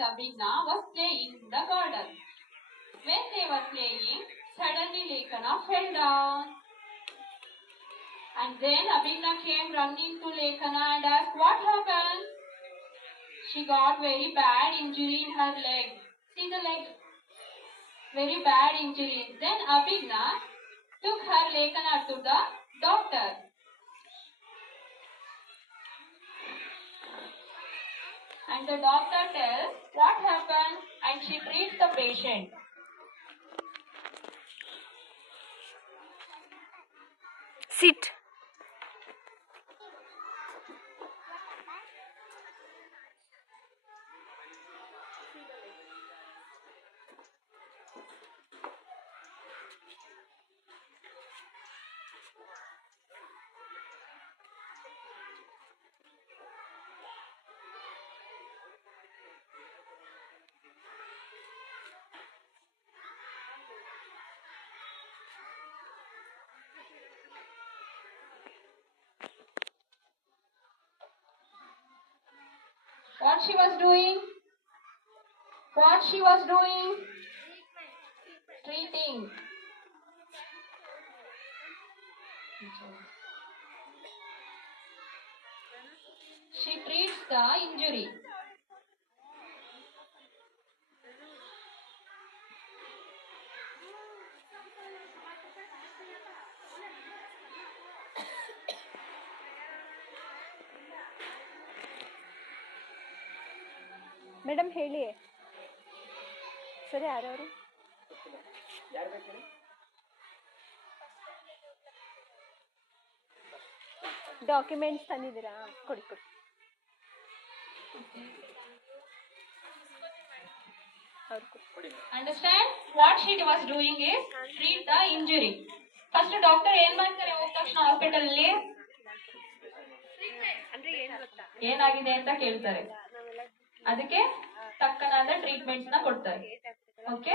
Abhigna was playing in the garden. When they were playing, suddenly Lekana fell down. And then Abhigna came running to Lekana and asked, "What happened?" She got very bad injury in her leg. See the leg? Very bad injury. Then Abhigna took her Lekana to the doctor. And the doctor tells what happened and she treats the patient. Sit. What she was doing? What she was doing? Treating. She treats the injury. Madam ಹೇಳಿ ಸರಿ ಯಾರವರು documents ತಂದಿದ್ದೀರಾ ಕೊಡಿ ಕೊಡಿ Understand? What she was doing is treat the injury. First doctor ಏನ್ ಮಾಡ್ತಾರೆ ಹೋದ ತಕ್ಷಣ hospital ಅಲ್ಲಿ ಏನಾಗಿದೆ ಅಂತ ಕೇಳ್ತಾರೆ. ಅದಕ್ಕೆ ತಕ್ಕನಾದ ಟ್ರೀಟ್ಮೆಂಟ್ಸ್ ನ ಕೊಡ್ತಾರೆ. ಓಕೆ